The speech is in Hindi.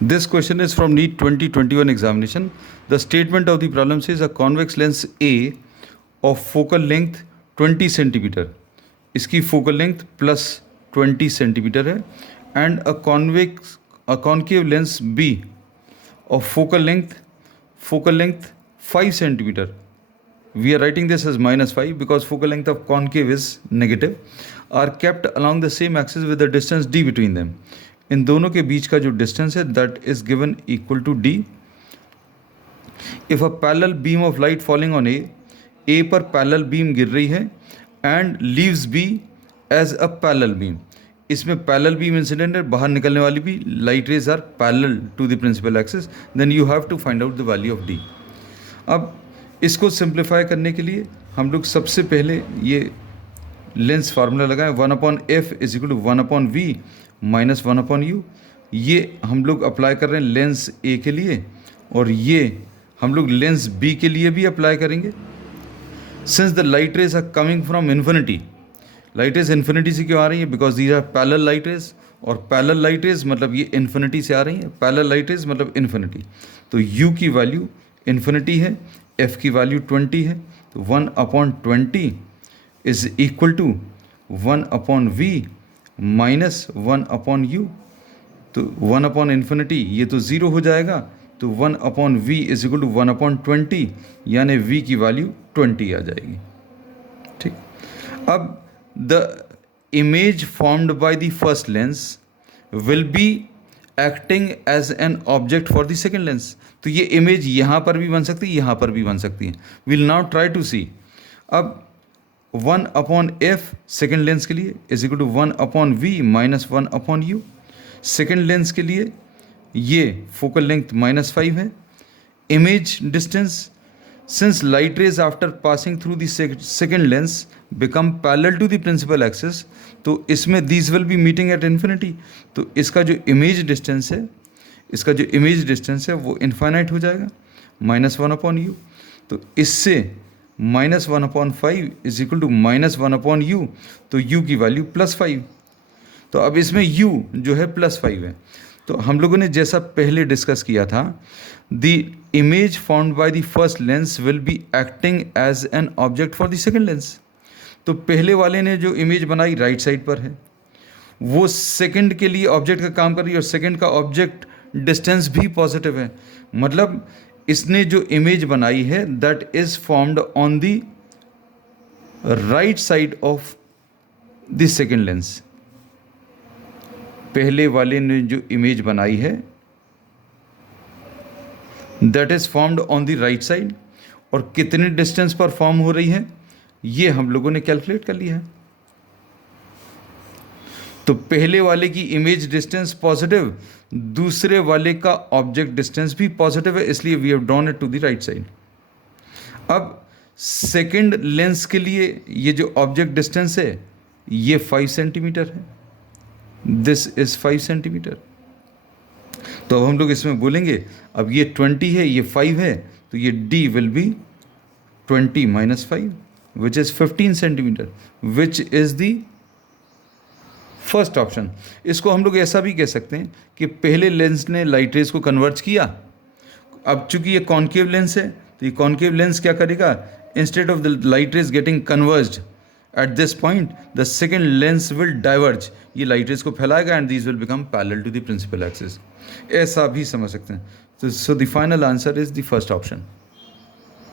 This question is from NEET 2021 examination. The statement of the problem says a convex lens A of focal length 20 centimeter. इसकी focal length plus 20 centimeter है, and a concave lens B of focal length 5 centimeter. We are writing this as -5 because focal length of concave is negative. Are kept along the same axis with the distance d between them. इन दोनों के बीच का जो डिस्टेंस है that is given equal to D. If a parallel beam of light falling on A पर पैरेलल बीम गिर रही है and leaves B as a parallel beam. इसमें पैरेलल बीम इंसिडेंट है, बाहर निकलने वाली भी light rays are parallel to the principal axis. Then you have to find out the value of D. अब इसको सिंप्लीफाई करने के लिए हम लोग सबसे पहले ये लेंस फार्मूला लगाएं. 1/f is equal to 1/v minus 1/u. ये हम लोग अप्लाई कर रहे हैं लेंस ए के लिए और ये हम लोग लेंस बी के लिए भी अप्लाई करेंगे. Since the light rays are coming from infinity, light rays infinity से क्यों आ रही है? Because these are parallel light rays, और पैरेलल लाइट रेज मतलब ये इन्फिनिटी से आ रही है. पैरेलल लाइट रेज मतलब इन्फिनिटी. तो u की वैल्यू इन्फिनिटी है, f की वैल्यू 20 है. तो 1/20 is equal to 1/v minus 1/u. तो 1/infinity ये तो 0 हो जाएगा. तो 1/v इज इक्वल टू 1/20 यानी v की वैल्यू 20 आ जाएगी. ठीक. अब the image formed by the first lens will be acting as an object for the second lens. तो ये इमेज यहाँ पर भी बन सकती है, यहाँ पर भी बन सकती है. Will now try to see. अब 1/f सेकेंड लेंस के लिए is equal to 1/v minus 1/u. Second lens के लिए ये फोकल लेंथ -5 है. Image distance, since light rays after passing through the second lens become parallel to the principal axis, तो इसमें these will be meeting at infinity. तो इसका जो इमेज डिस्टेंस है वो इन्फाइनाइट हो जाएगा, -1/u. तो इससे -1/5 इज इक्वल टू -1/u. तो u की वैल्यू +5. तो अब इसमें u जो है +5 है. तो हम लोगों ने जैसा पहले डिस्कस किया था, the image formed by the first lens will be acting as an object for the second lens. तो पहले वाले ने जो इमेज बनाई राइट साइड पर है, वो सेकेंड के लिए ऑब्जेक्ट का काम कर रही है, और सेकेंड का ऑब्जेक्ट डिस्टेंस भी पॉजिटिव है. मतलब इसने जो इमेज बनाई है that is formed on the right side of the second lens. पहले वाले ने जो इमेज बनाई है that is formed on the right side, और कितने डिस्टेंस पर फॉर्म हो रही है ये हम लोगों ने कैलकुलेट कर लिया है. तो पहले वाले की इमेज डिस्टेंस पॉजिटिव, दूसरे वाले का ऑब्जेक्ट डिस्टेंस भी पॉजिटिव है, इसलिए we have drawn it to the right side. अब सेकेंड लेंस के लिए ये जो ऑब्जेक्ट डिस्टेंस है ये 5 सेंटीमीटर है. This is 5 centimetre. तो अब हम लोग इसमें बोलेंगे, अब ये 20 है, ये 5 है, तो ये d will be 20 - 5 which is 15 centimetre, which is the first option. इसको हम लोग ऐसा भी कह सकते हैं कि पहले लेंस ने लाइट रेज को कन्वर्ज किया. अब चूंकि ये कॉन्केव लेंस है, तो ये कॉन्केव लेंस क्या करेगा, instead of the light rays getting converged at this point, the second lens will diverge. ये लाइट रेज को फैलाएगा and these will become parallel to the principal axis. ऐसा भी समझ सकते हैं. तो so the final answer is the first option.